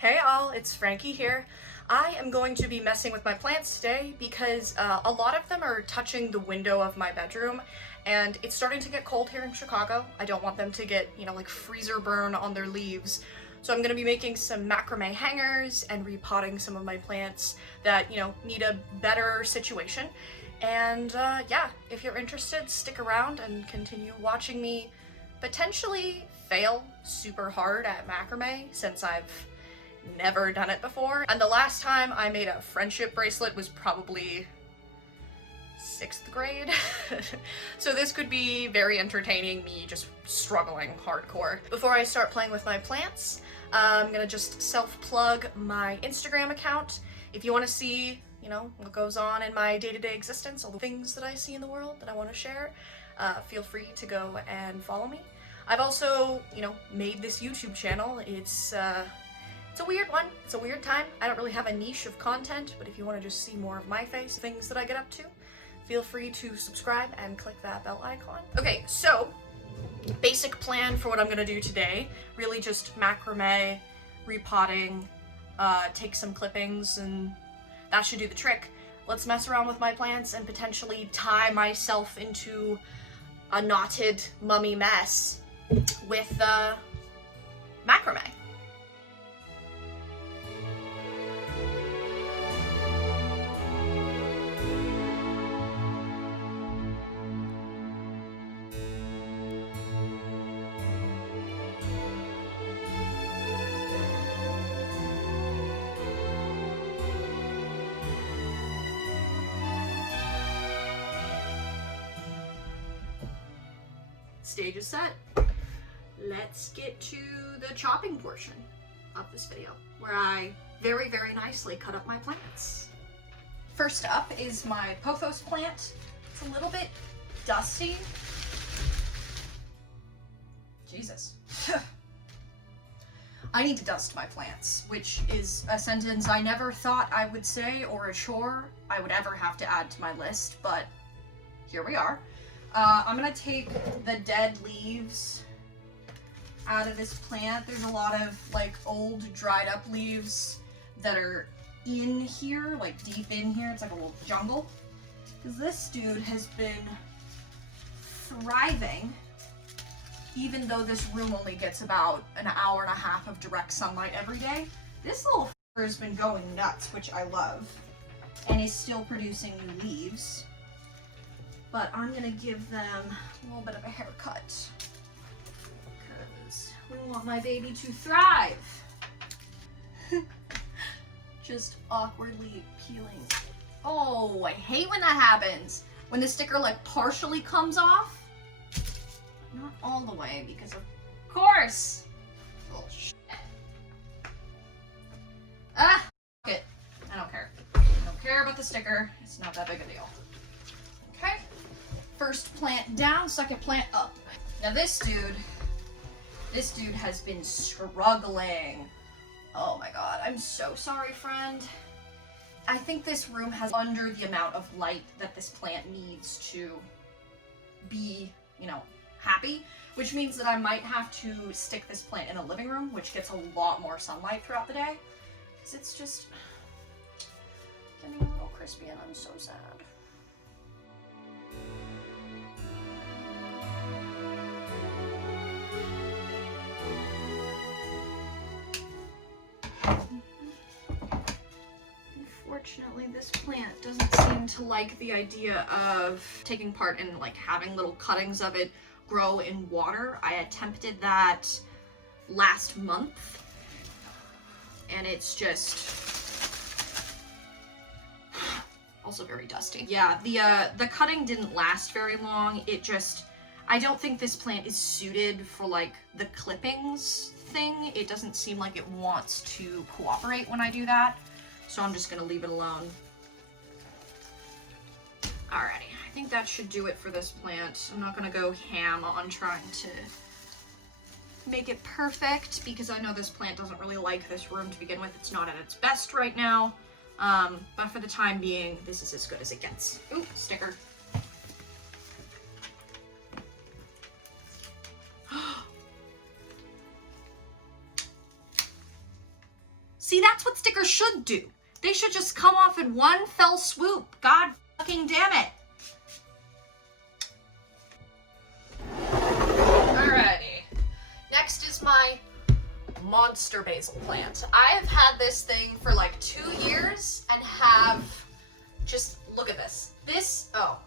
Hey all, it's Frankie here. I am going to be messing with my plants today because a lot of them are touching the window of my bedroom and it's starting to get cold here in Chicago. I don't want them to get, like freezer burn on their leaves. So I'm going to be making some macrame hangers and repotting some of my plants that, need a better situation. And yeah, if you're interested, stick around and continue watching me potentially fail super hard at macrame since I've never done it before. And the last time I made a friendship bracelet was probably 6th grade. So this could be very entertaining, me just struggling hardcore. Before I start playing with my plants, I'm gonna just self-plug my Instagram account. If you want to see, what goes on in my day-to-day existence, all the things that I see in the world that I want to share, feel free to go and follow me. I've also, made this YouTube channel. It's a weird one. It's a weird time. I don't really have a niche of content, but if you want to just see more of my face, things that I get up to, feel free to subscribe and click that bell icon. Okay, so basic plan for what I'm gonna do today, really just macrame, repotting, take some clippings, and that should do the trick. Let's mess around with my plants and potentially tie myself into a knotted mummy mess with macrame. Stage is set. Let's get to the chopping portion of this video, where I very, very nicely cut up my plants. First up is my pothos plant. It's a little bit dusty. Jesus. I need to dust my plants, which is a sentence I never thought I would say, or a chore I would ever have to add to my list, but here we are. I'm gonna take the dead leaves out of this plant. There's a lot of old dried up leaves that are in here, deep in here. It's like a little jungle. Because this dude has been thriving, even though this room only gets about an hour and a half of direct sunlight every day. This little f***er has been going nuts, which I love, and is still producing new leaves. But I'm gonna give them a little bit of a haircut because we want my baby to thrive. Just awkwardly peeling. Oh, I hate when that happens. When the sticker partially comes off. Not all the way because of course. Oh shit. Ah, f it. I don't care. I don't care about the sticker. It's not that big a deal. Okay. First plant down, second plant up. Now this dude has been struggling. Oh my god, I'm so sorry, friend. I think this room has under the amount of light that this plant needs to be, happy, which means that I might have to stick this plant in a living room, which gets a lot more sunlight throughout the day, because it's just getting a little crispy and I'm so sad. Unfortunately, this plant doesn't seem to like the idea of taking part in having little cuttings of it grow in water. I attempted that last month and it's just also very dusty. Yeah, the cutting didn't last very long. I don't think this plant is suited for the clippings thing. It doesn't seem like it wants to cooperate when I do that. So I'm just gonna leave it alone. Alrighty, I think that should do it for this plant. I'm not gonna go ham on trying to make it perfect because I know this plant doesn't really like this room to begin with. It's not at its best right now. But for the time being, this is as good as it gets. Ooh, sticker. See, that's what stickers should do. They should just come off in one fell swoop. God fucking damn it. Alrighty. Next is my monster basil plant. I have had this thing for like 2 years and have just, look at this. Oh,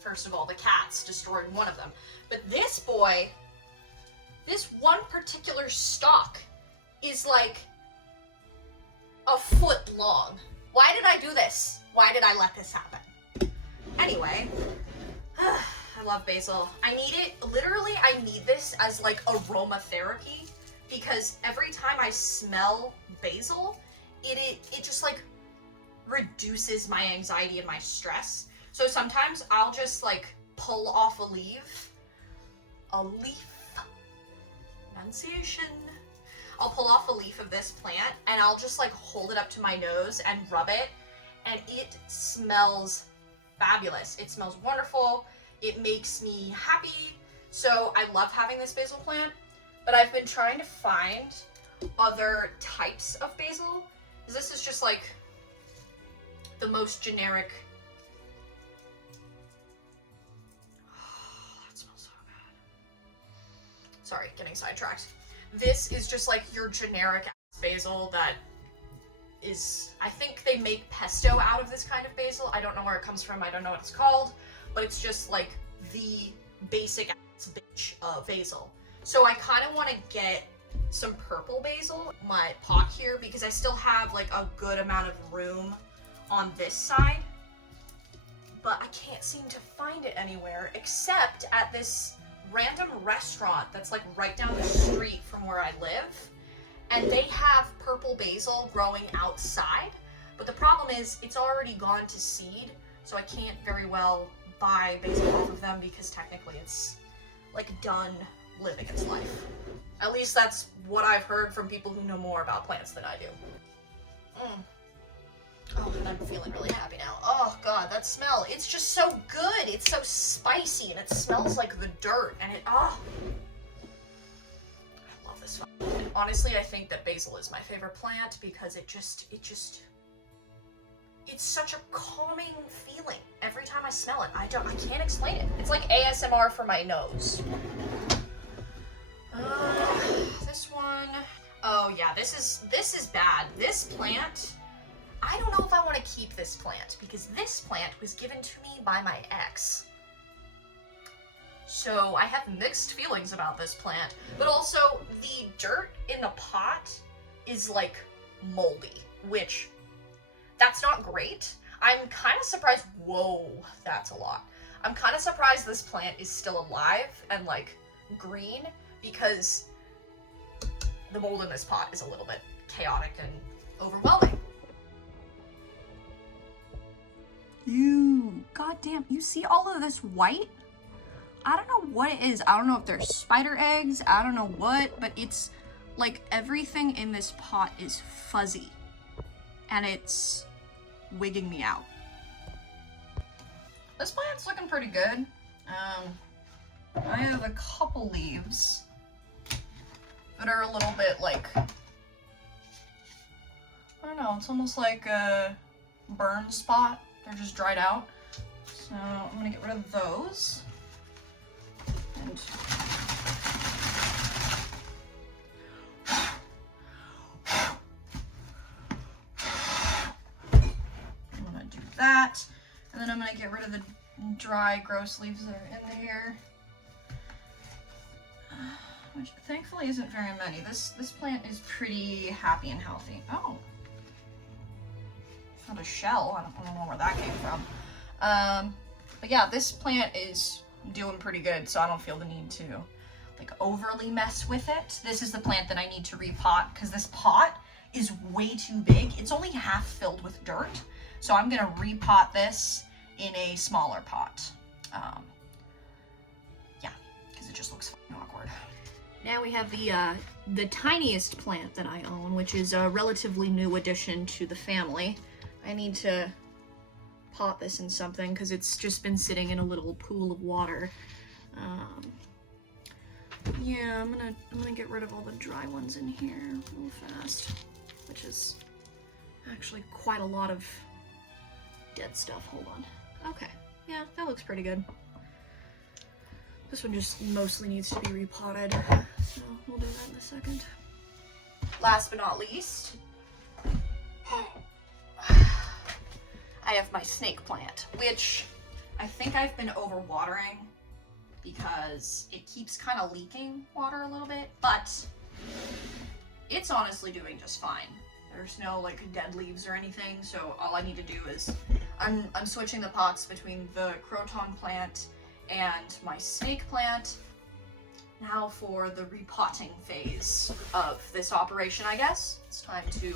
first of all, the cats destroyed one of them. But this boy, this one particular stalk is like a foot long. Why did I do this? Why did I let this happen? Anyway, I love basil. I need it, literally I need this as like aromatherapy because every time I smell basil, it just like reduces my anxiety and my stress. So sometimes I'll just like pull off a leaf, enunciation. I'll pull off a leaf of this plant and I'll just like hold it up to my nose and rub it, and it smells fabulous. It smells wonderful. It makes me happy. So I love having this basil plant, but I've been trying to find other types of basil. This is just like the most generic. Oh, that smells so good. Sorry, getting sidetracked. This is just like your generic basil that is, I think they make pesto out of this kind of basil. I don't know where it comes from. I don't know what it's called, but it's just like the basic bitch of basil. So I kind of want to get some purple basil in my pot here because I still have like a good amount of room on this side, but I can't seem to find it anywhere except at this random restaurant that's like right down the street from where I live, and they have purple basil growing outside, but the problem is it's already gone to seed, so I can't very well buy basil off of them because technically it's like done living its life. At least that's what I've heard from people who know more about plants than I do. Oh, and I'm feeling really happy now. Oh god, that smell. It's just so good. It's so spicy and it smells like the dirt and I love this. And honestly, I think that basil is my favorite plant because it's such a calming feeling every time I smell it. I can't explain it. It's like ASMR for my nose. This one. Oh yeah, this is bad. This plant, I don't know if I want to keep this plant because this plant was given to me by my ex. So I have mixed feelings about this plant, but also the dirt in the pot is like moldy, which that's not great. I'm kind of surprised. Whoa, that's a lot. I'm kind of surprised this plant is still alive and like green because the mold in this pot is a little bit chaotic and overwhelming. Goddamn, you see all of this white? I don't know what it is. I don't know if they're spider eggs. I don't know what, but it's like everything in this pot is fuzzy and it's wigging me out. This plant's looking pretty good. I have a couple leaves that are a little bit like, I don't know, it's almost like a burn spot. They're just dried out. So I'm gonna get rid of those. And I'm gonna do that. And then I'm gonna get rid of the dry, gross leaves that are in there. Which thankfully isn't very many. This plant is pretty happy and healthy. Oh. Found a shell. I don't know where that came from. But yeah, this plant is doing pretty good, so I don't feel the need to like overly mess with it. This is the plant that I need to repot because this pot is way too big. It's only half filled with dirt, so I'm gonna repot this in a smaller pot. Yeah, because it just looks fucking awkward. Now we have the tiniest plant that I own, which is a relatively new addition to the family. I need to pot this in something because it's just been sitting in a little pool of water. Yeah, I'm gonna get rid of all the dry ones in here real fast. which is actually quite a lot of dead stuff. Hold on. Okay, yeah, that looks pretty good. This one just mostly needs to be repotted, so we'll do that in a second. Last but not least, I have my snake plant, which I think I've been overwatering because it keeps kind of leaking water a little bit, but it's honestly doing just fine. There's no like dead leaves or anything, so all I need to do is I'm switching the pots between the croton plant and my snake plant. Now for the repotting phase of this operation, I guess. It's time to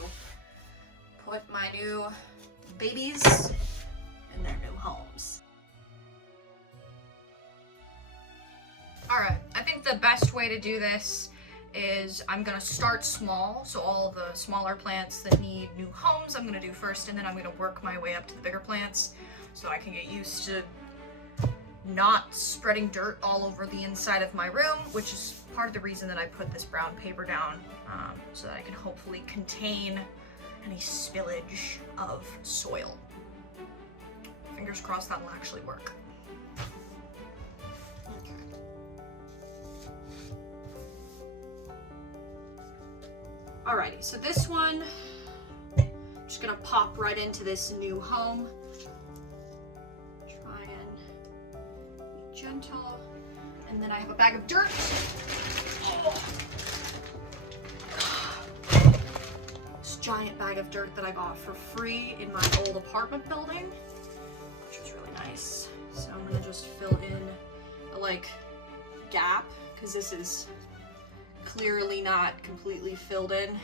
put my new babies in their new homes. Alright, I think the best way to do this is I'm gonna start small, so all the smaller plants that need new homes I'm gonna do first, and then I'm gonna work my way up to the bigger plants so I can get used to not spreading dirt all over the inside of my room, which is part of the reason that I put this brown paper down, so that I can hopefully contain any spillage of soil. Fingers crossed that'll actually work. Alrighty, so this one, I'm just gonna pop right into this new home. Try and be gentle. And then I have a bag of dirt. Oh. This giant bag of dirt that I got for free in my old apartment building, which was really nice. So I'm gonna just fill in a like gap, because this is clearly not completely filled in.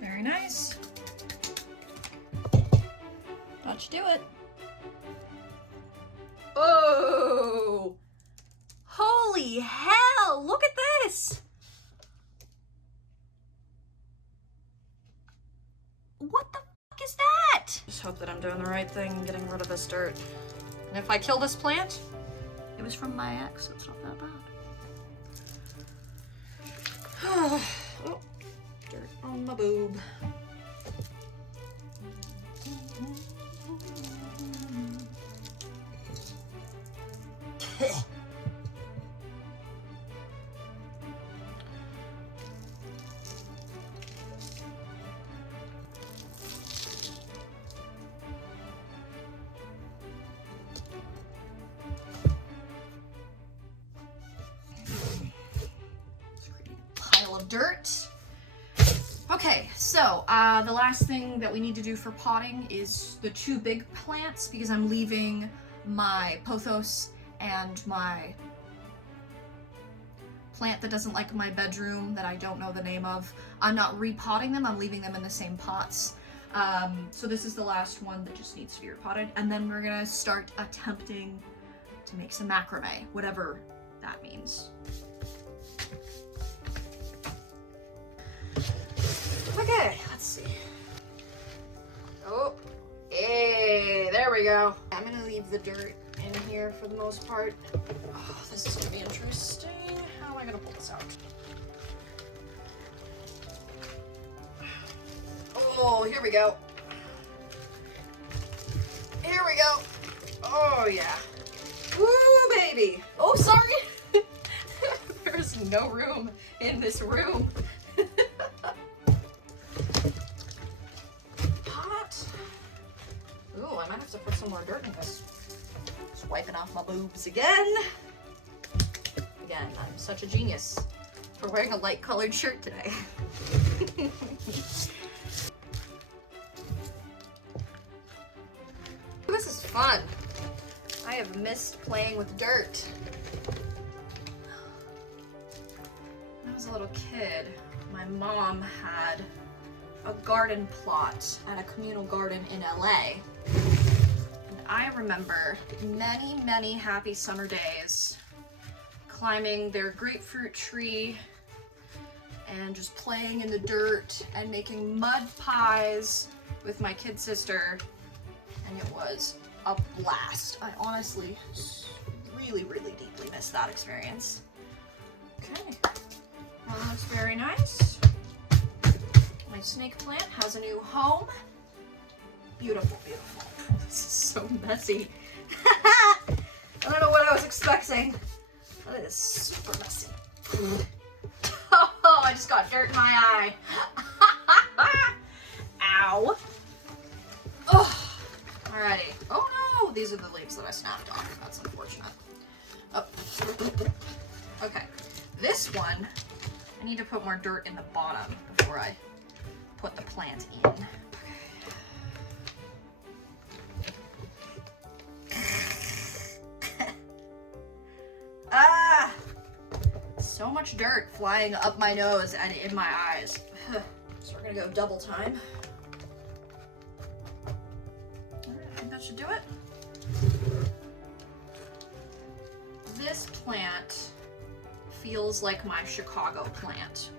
Very nice. Let's do it. Oh! Holy hell! Look at this! What the fuck is that? Just hope that I'm doing the right thing and getting rid of this dirt. And if I kill this plant, it was from my ex, so it's not that bad. Oh, dirt on my boob. Dirt. Okay, so the last thing that we need to do for potting is the two big plants, because I'm leaving my pothos and my plant that doesn't like my bedroom that I don't know the name of. I'm not repotting them, I'm leaving them in the same pots. So this is the last one that just needs to be repotted, and then we're gonna start attempting to make some macrame, whatever that means. Okay, let's see. Oh, hey, there we go. I'm gonna leave the dirt in here for the most part. Oh, this is gonna be interesting. How am I gonna pull this out? Oh, here we go. Here we go. Oh, yeah. Woo, baby. Oh, sorry. There's no room in this room. Ooh, I might have to put some more dirt in this. Just wiping off my boobs again. Again, I'm such a genius for wearing a light colored shirt today. This is fun. I have missed playing with dirt. When I was a little kid, my mom had a garden plot at a communal garden in LA. And I remember many, many happy summer days climbing their grapefruit tree and just playing in the dirt and making mud pies with my kid sister, and it was a blast. I honestly really, really deeply miss that experience. Okay, that looks very nice. My snake plant has a new home. Beautiful, beautiful. This is so messy. I don't know what I was expecting. That is super messy. Oh, I just got dirt in my eye. Ow. Oh, alrighty. Oh no, these are the leaves that I snapped off. That's unfortunate. Oh. Okay, this one, I need to put more dirt in the bottom before I put the plant in. Ah! So much dirt flying up my nose and in my eyes. So we're gonna go double time. Alright, I think that should do it. This plant feels like my Chicago plant.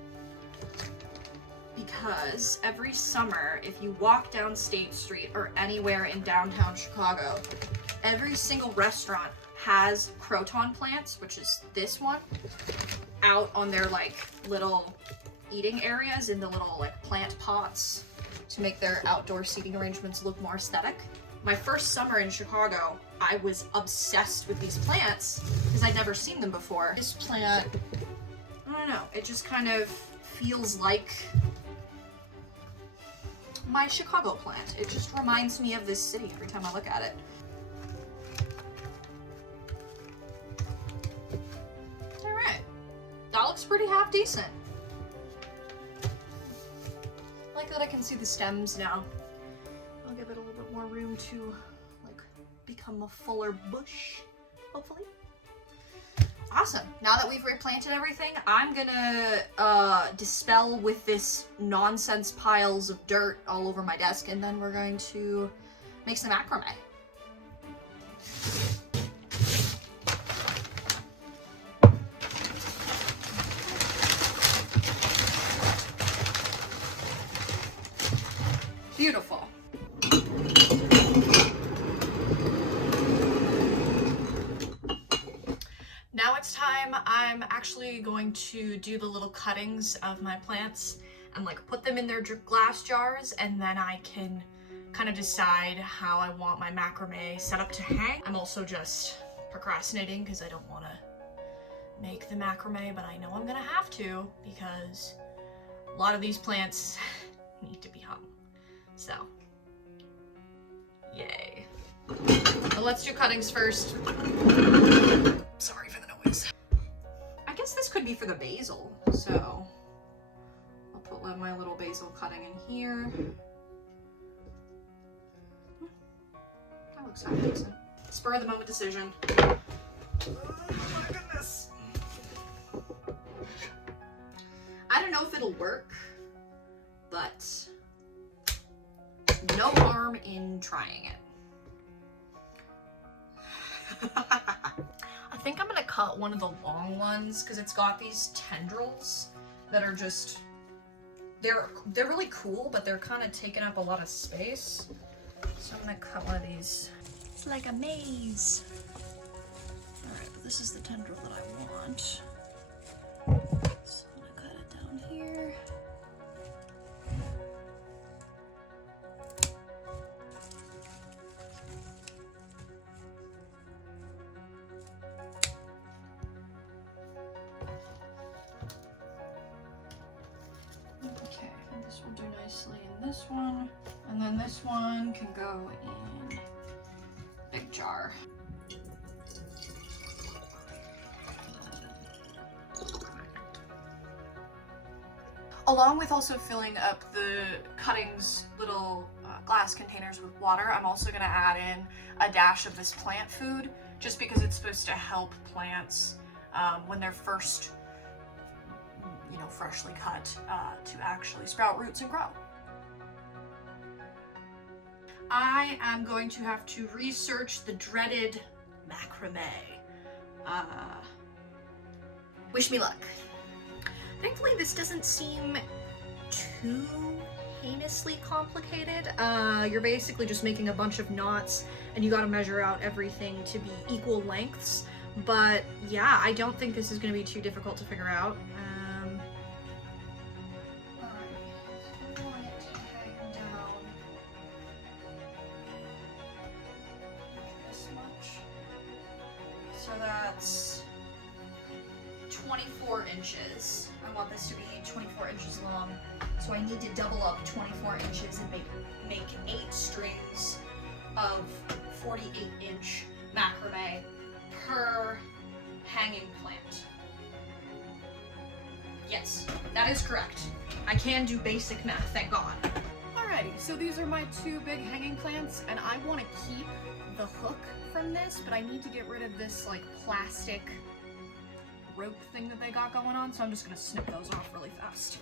Because every summer, if you walk down State Street or anywhere in downtown Chicago, every single restaurant has croton plants, which is this one, out on their like little eating areas in the little like plant pots to make their outdoor seating arrangements look more aesthetic. My first summer in Chicago, I was obsessed with these plants because I'd never seen them before. This plant, I don't know, it just kind of feels like my Chicago plant. It just reminds me of this city every time I look at it. Alright, that looks pretty half decent. I like that I can see the stems now. I'll give it a little bit more room to like become a fuller bush, hopefully. Awesome. Now that we've replanted everything, I'm gonna dispel with this nonsense piles of dirt all over my desk, and then we're going to make some macrame. Beautiful. Now it's time. I'm actually going to do the little cuttings of my plants and like put them in their glass jars, and then I can kind of decide how I want my macrame set up to hang. I'm also just procrastinating because I don't want to make the macrame, but I know I'm gonna have to because a lot of these plants need to be hung. So, yay. But let's do cuttings first. Sorry for the noise. I guess this could be for the basil, so I'll put my little basil cutting in here. That looks half decent. Spur of the moment decision. Oh my goodness. I don't know if it'll work, but no harm in trying it. I think I'm gonna cut one of the long ones because it's got these tendrils that are just, they're really cool, but they're kind of taking up a lot of space. So I'm gonna cut one of these. It's like a maze. Alright, but this is the tendril that I want. So I'm gonna cut it down here. Okay, and this will do nicely in this one, and then this one can go in big jar. Along with also filling up the cuttings little glass containers with water, I'm also going to add in a dash of this plant food, just because it's supposed to help plants when they're first, you know, freshly cut, to actually sprout roots and grow. I am going to have to research the dreaded macrame. Wish me luck. Thankfully, this doesn't seem too heinous needlessly complicated. You're basically just making a bunch of knots and you gotta measure out everything to be equal lengths. But yeah, I don't think this is gonna be too difficult to figure out. Alright, I want it to hang down this much. So that's 24 inches. I want this to be 24 inches long. So I need to double up 24 inches and make 8 strings of 48-inch macrame per hanging plant. Yes, that is correct. I can do basic math, thank God. Alrighty, so these are my 2 big hanging plants, and I want to keep the hook from this, but I need to get rid of this like plastic rope thing that they got going on, so I'm just gonna snip those off really fast.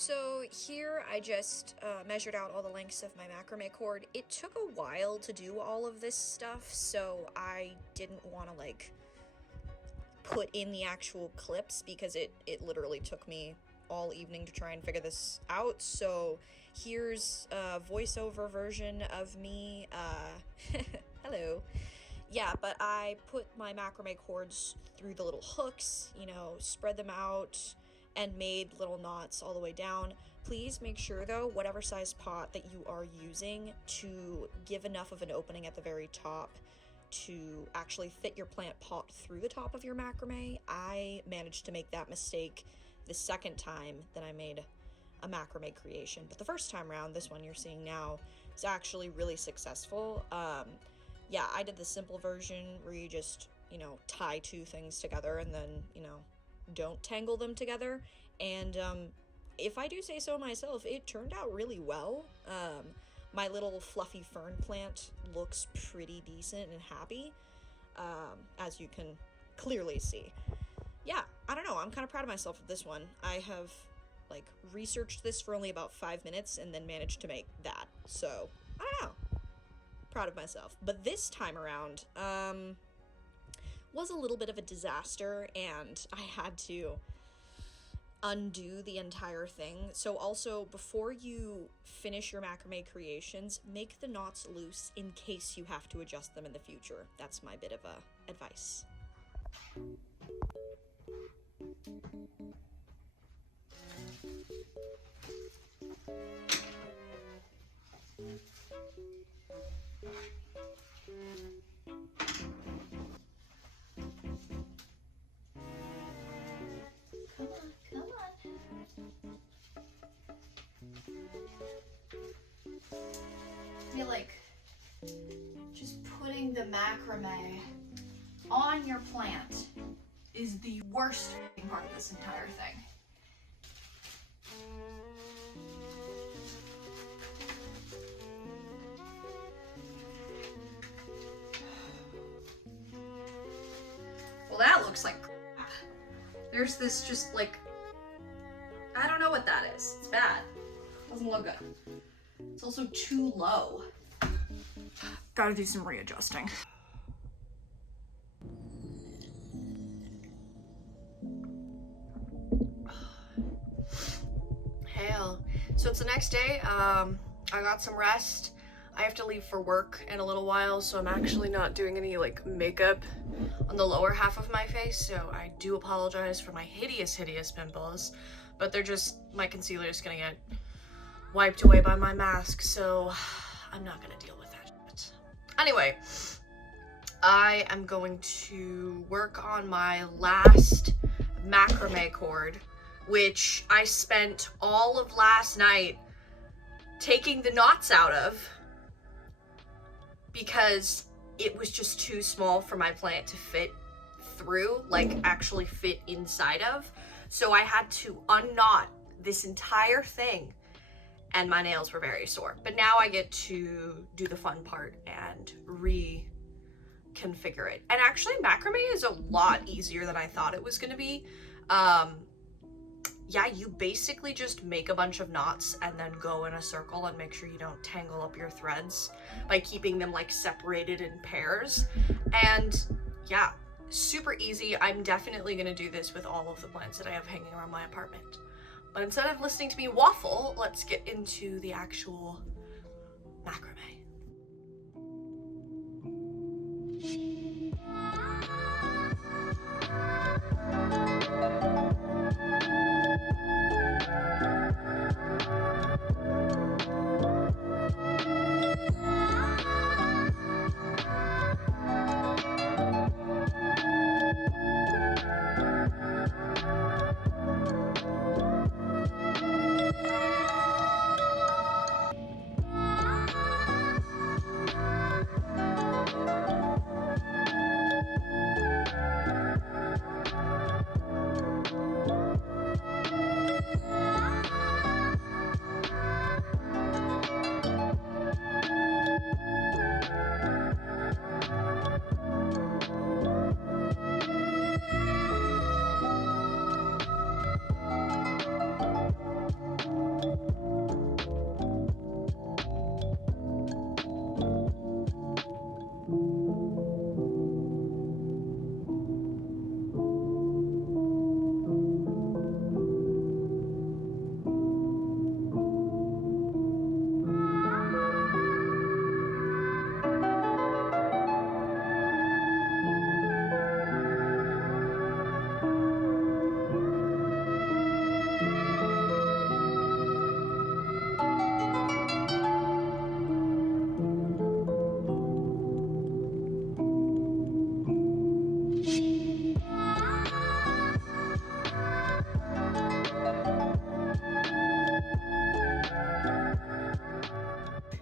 So here I just measured out all the lengths of my macrame cord. It took a while to do all of this stuff, so I didn't want to like put in the actual clips because it literally took me all evening to try and figure this out. So here's a voiceover version of me. Hello. Yeah, but I put my macrame cords through the little hooks, you know, spread them out, and made little knots all the way down. Please make sure though, whatever size pot that you are using, to give enough of an opening at the very top to actually fit your plant pot through the top of your macrame. I managed to make that mistake the second time that I made a macrame creation, but the first time around, this one you're seeing now, is actually really successful. Yeah, I did the simple version where you just, you know, tie 2 things together and then, you know, don't tangle them together. And if I do say so myself, it turned out really well. My little fluffy fern plant looks pretty decent and happy, as you can clearly see. Yeah, I don't know, I'm kind of proud of myself with this one. I have, like, researched this for only about 5 minutes and then managed to make that. So, I don't know. Proud of myself. But this time around, was a little bit of a disaster, and I had to undo the entire thing. So also, before you finish your macrame creations, make the knots loose in case you have to adjust them in the future. That's my bit of advice. Come on. I feel like just putting the macrame on your plant is the worst part of this entire thing. Well, that looks like crap. There's this just like, I don't know what that is. It's bad. Doesn't look good. It's also too low. Gotta do some readjusting. Hell. So it's the next day. I got some rest. I have to leave for work in a little while, so I'm actually not doing any like makeup on the lower half of my face, so I do apologize for my hideous pimples, but they're just, my concealer is gonna get wiped away by my mask, so I'm not gonna deal with that. But anyway, I am going to work on my last macrame cord, which I spent all of last night taking the knots out of because it was just too small for my plant to fit through, like actually fit inside of. So I had to unknot this entire thing and my nails were very sore. But now I get to do the fun part and reconfigure it. And actually macrame is a lot easier than I thought it was gonna be. Yeah, you basically just make a bunch of knots and then go in a circle and make sure you don't tangle up your threads by keeping them like separated in pairs. And yeah, super easy. I'm definitely gonna do this with all of the plants that I have hanging around my apartment. But instead of listening to me waffle, let's get into the actual macrame.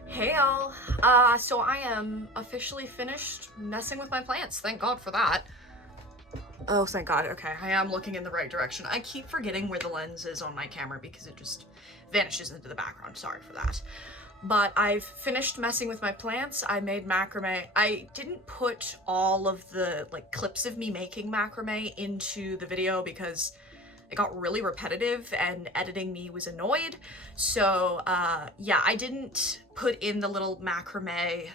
Hey y'all, so I am officially finished messing with my plants. Thank God for that. Oh, thank God. Okay, I am looking in the right direction. I keep forgetting where the lens is on my camera because it just vanishes into the background. Sorry for that. But I've finished messing with my plants. I made macrame. I didn't put all of the clips of me making macrame into the video because it got really repetitive and editing me was annoyed. So yeah, I didn't put in the little macrame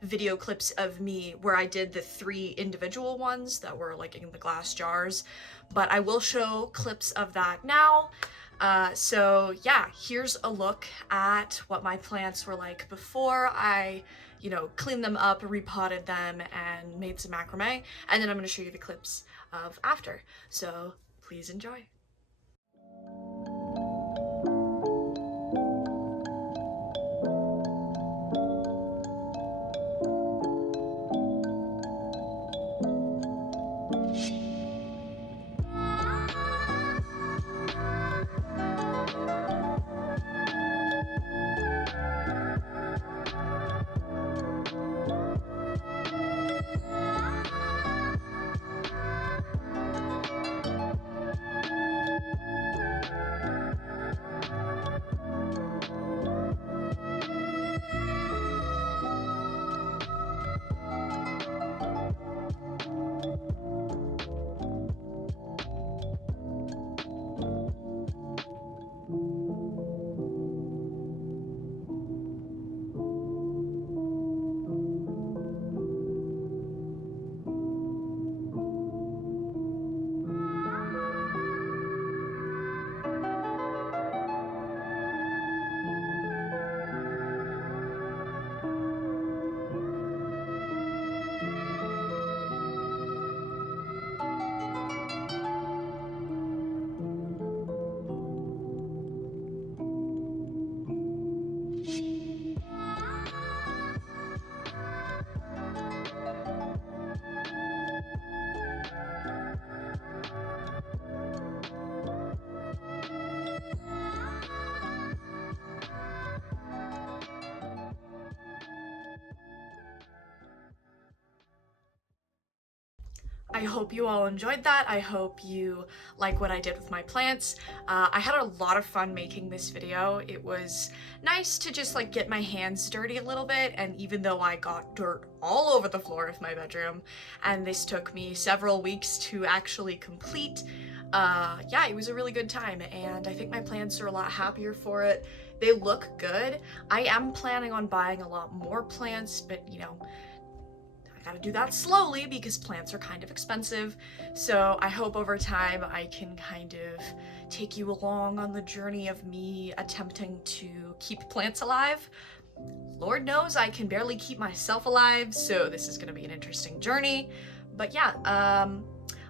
video clips of me where I did the 3 individual ones that were in the glass jars, but I will show clips of that now. So yeah, here's a look at what my plants were like before I, cleaned them up, repotted them, and made some macrame. And then I'm going to show you the clips of after. So please enjoy. I hope you all enjoyed that. I hope you like what I did with my plants. I had a lot of fun making this video. It was nice to just get my hands dirty a little bit, and even though I got dirt all over the floor of my bedroom, and this took me several weeks to actually complete, yeah, it was a really good time, and I think my plants are a lot happier for it. They look good. I am planning on buying a lot more plants, but I gotta do that slowly because plants are kind of expensive. So I hope over time I can kind of take you along on the journey of me attempting to keep plants alive. Lord knows I can barely keep myself alive, so this is gonna be an interesting journey. But yeah,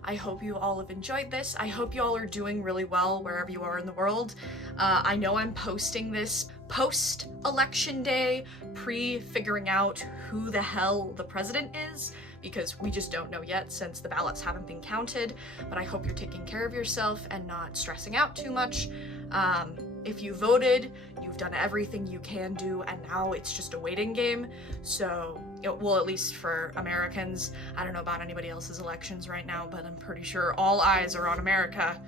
I hope you all have enjoyed this. I hope you all are doing really well wherever you are in the world. I know I'm posting this post-election day, pre-figuring out who the hell the president is, because we just don't know yet since the ballots haven't been counted. But I hope you're taking care of yourself and not stressing out too much. If you voted, you've done everything you can do, and now it's just a waiting game. So, well, at least for Americans. I don't know about anybody else's elections right now, but I'm pretty sure all eyes are on America.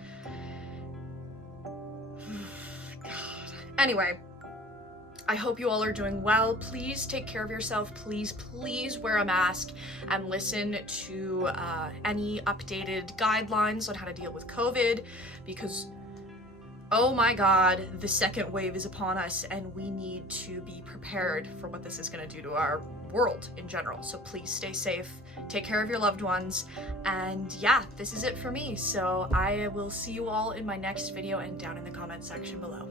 God. Anyway, I hope you all are doing well. Please take care of yourself. Please wear a mask and listen to any updated guidelines on how to deal with COVID, because oh my God, the second wave is upon us and we need to be prepared for what this is going to do to our world in general. So please stay safe, take care of your loved ones, and yeah, this is it for me. So I will see you all in my next video and down in the comment section below.